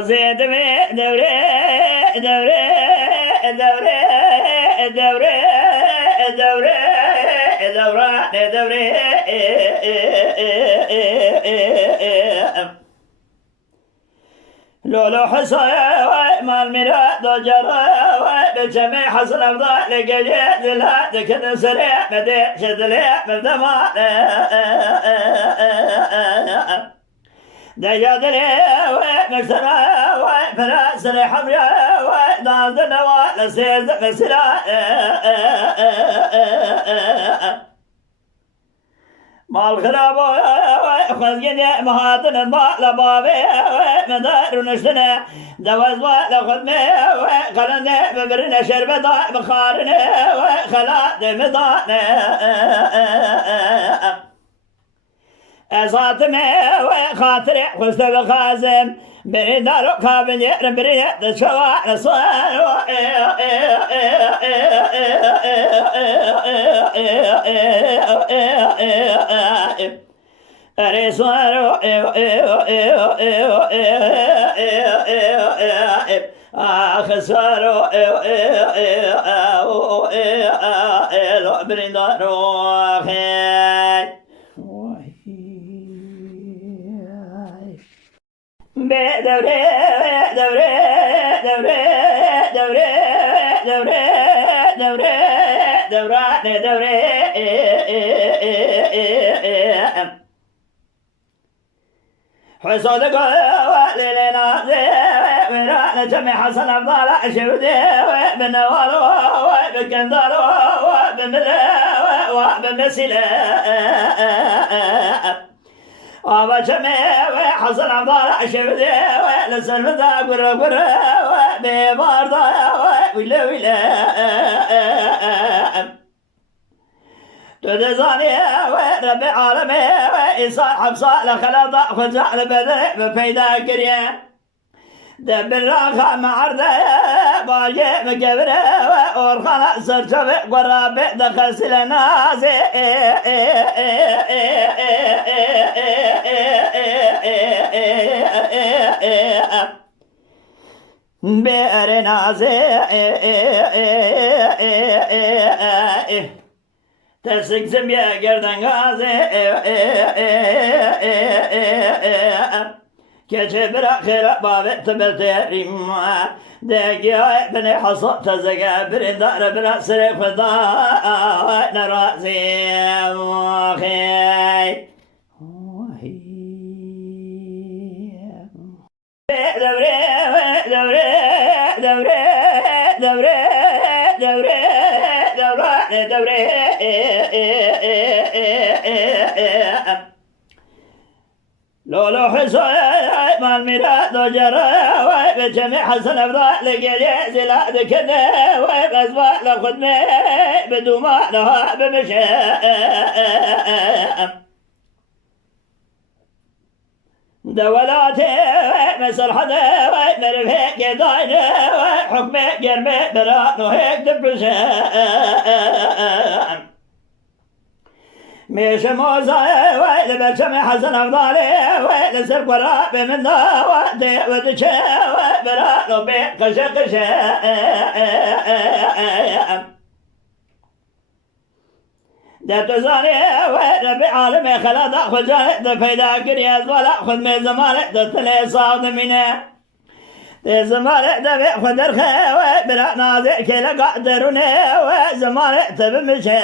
زيدمي دوري دوري دوري دوري دوري دوري دوري لولو حصايا مال مراد وجرى بجميع حصل افضل لقيت لها ذكر سريع بدي شدلي بدما دجادلي ومسرى وفراسل حمراء وناظر ونسيز مسرى مال خراب وخذني مهاتن المال بابي مدار نشتنا دوز لخدمي وخلني ببرنا شربة بخارني وخلات مداني أصاتمي وخاطري خست بخازم بردار قابل بريد شوار صار رسوار خسار بردار دوري دوري دوري دوري دوري دوري دوري دوري حصول قوالي لنا ورانا جميع حسن افضل شودي وبنوار وبكندر وبمسيلة وبجميع حصل عبارة شبدي ولسن ذا قرى بمرضى ويلا ويلا تدزاني ورب عالمي وإنسان حبصة لخلاطة خزع لبدري بفيدا كريا دبر راخا معرضة باجي مكبرة وأرخانا سرشبي قرابي دخل سلنازي بأرنازي تسك زميا قردن غازي كجبر خير باب تبتريم دقيقة بني حصل تزقى برندار بلا سرق فضاء نرازي وخي دوري دوري دوري دوري دوري دوري دوري لولو حصايا مال مراد وجرى بجميع حسن افضل لقيت زلا ذكرني وبزبط لخدمي بدون ما لها بمشي دولاتي مسر حدا مرفق يدايني حكمي قرمي برانو هيك دبشي ميش موزاي ويل بجمع حسن افضالي ويل سر قراب من ذا ودي ودشي وبرانو بقشي قشي دتزاني ورب عالمي خلا تاخذ جاهد فيدا كرياز ولا خذ من زمانك تتلي صاد منه زمانك دبي خذ الخي بلا نازع كلا قادروني وزمانك تبمشي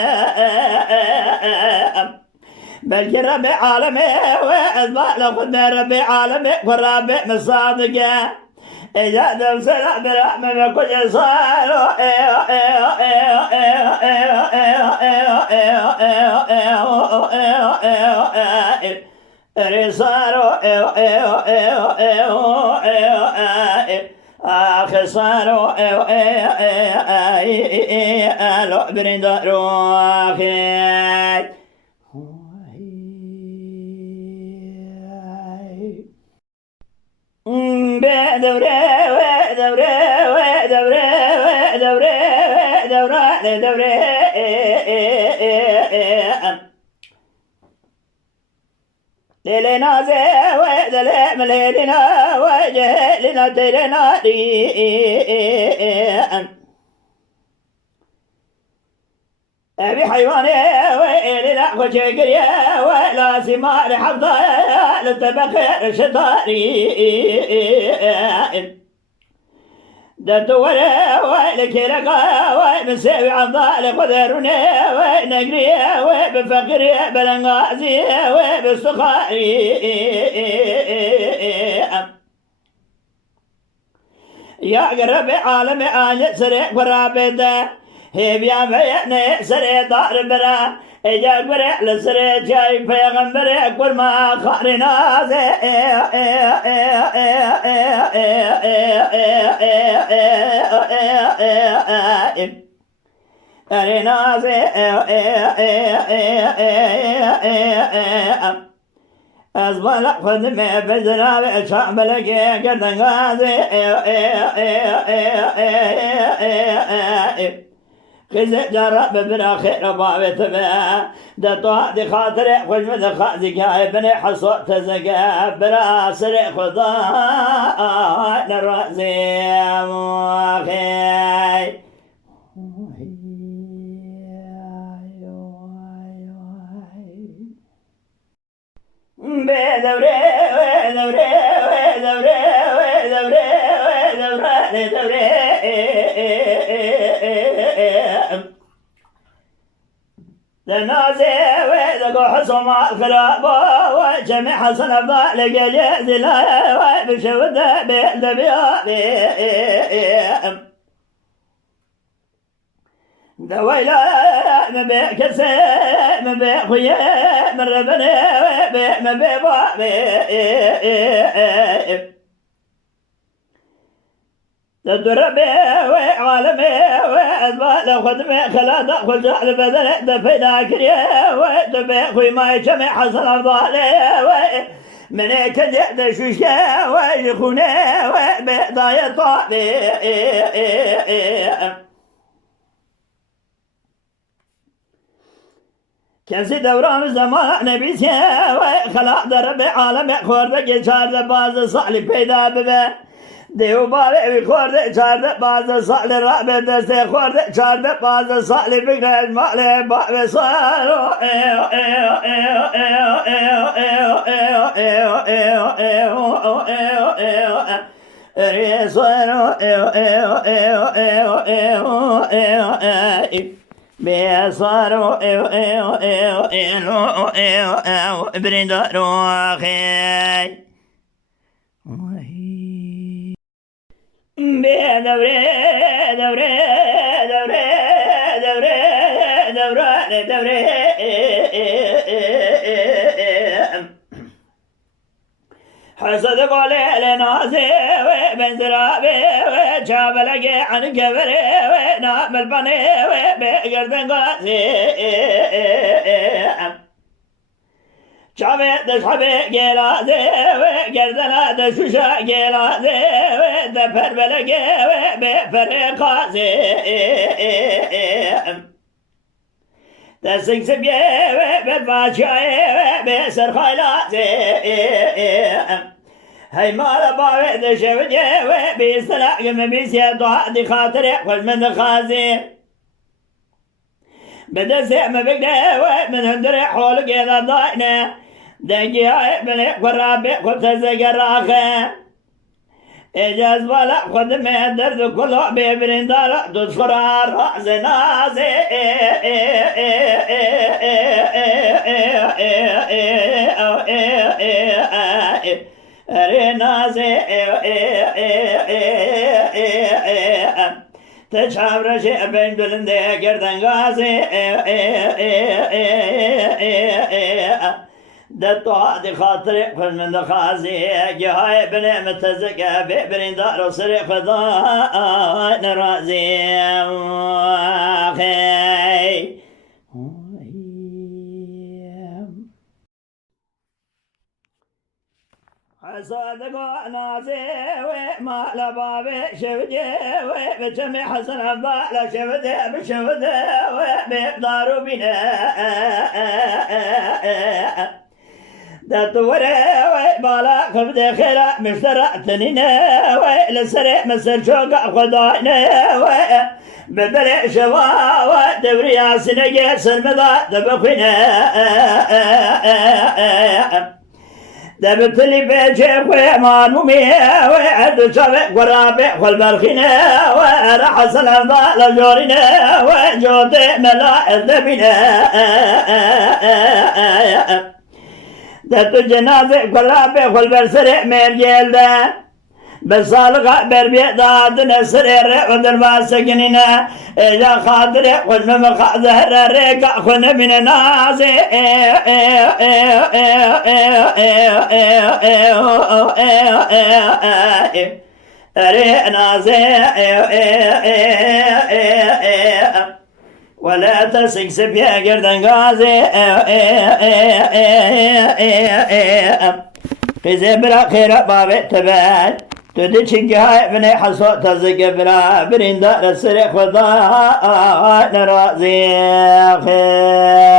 بل ربي عالمي وأذبح لخذ ربي عالمي والربي مصادقه إذا دمسنا برحمة بكل صار رصار خسار لو برند روحي دوري دوري دوري دوري دوري دوري ليلنا زي ودلم ليلنا وجهلنا تيرنا ريان أبي حيواني ويلنا وشكريا ولا سمار حفظة لتبقى شطاري دتوري ويلك لقا ومسوي عضال قدرني ونقري وبفقري بلنغازي وبسخاري يا قرب عالم آن سريع ورابده هي بيا بيا سريع دار برا اجا برا لسريع جاي بيغمبر اكبر ما خارنا زي ارينا زي أزبال خدمة بزراب شعب لقي قردن غازي خزي جرب براخير بابي تبع دطوع دي خاطري خوش مدى خازي كاي بني حصوت تزقى براسري خضاء نرازي موخي بدوري ودوري ودوري ودوري ودوري ودوري لنازي وذقو حصوم الخراب وجميع حسن أفضل قليل زلايا وبشود بالدبياب دويلا مبيك سي مبيك خويا من ربنا مبيك بابي تدربي وعالمي وأذبال خدمي خلا تأخذ جعل بدن دفينا كريه ودبي خوي ما يجمع حسن أفضالي من كجد شوشة ويخوني وبضايا طابي كنسي دوران زمان نبيسيا وخلا درب عالم خوردك شارد باز صالي پیدا ببه دیو بابی خورده چارده باز سال رابه دسته خورده چارده باز سالی بگرد مالی بابی سالو ریسوانو بیسارو برندارو خی دوري دوري دوري دوري دوري دوري حسد قولي لنازي وبنزرابي وشاب لقي عن قبري ونام البني وبقردن قاسي شابي دشابي جلازي وقردنا دشوشا جلازي ودفر بلقي وبفرقازي دسك سبيه وبالباشاي وبسر خيلازي هاي مالا باوي دشوجي وبيستلق مبيسيطو دي خاطري خل من خازي بدسي ما بقدر ومن هندري حولك إذا ضاينا دقيقة بني قرابي خبز زقراخة إجاز ولا خد ما درد كله بيبرين دارا تدخرار رأس نازي رنازي تشعر شيء بين دلندي كردن غازي دتو دي خاطري كل من دخازي جهاي بني متزقى ببرين دار وصري خضاء نرازي خي صادق نازي وما لبابي شفدي وبجمع حسن أفضل شفدي بشفدي وبدارو بنا دتوري بالا خبد خيرا مشترى تنينا لسري مسر شوق خداينا ببرع شوا ودوري سنجي سلمدا دبخنا دبتلي بيجي ومان ممي وعد شوي قرابي والبرخنا وراح سلام لجورنا وجود ملا الدبنا دتو جنازة قرابي والبرسري من جلده بسالقة بربيضات نسرير ودر باسقننا إذا خاطر قلنا مخاذر ريكا خلنا من نازي نازي ولا تسكسب يا قردن غازي قزي برا خيرا بابي تبال تدي چنگهای بني حسو تزق برا برين دار السرق وضاء نرازي خير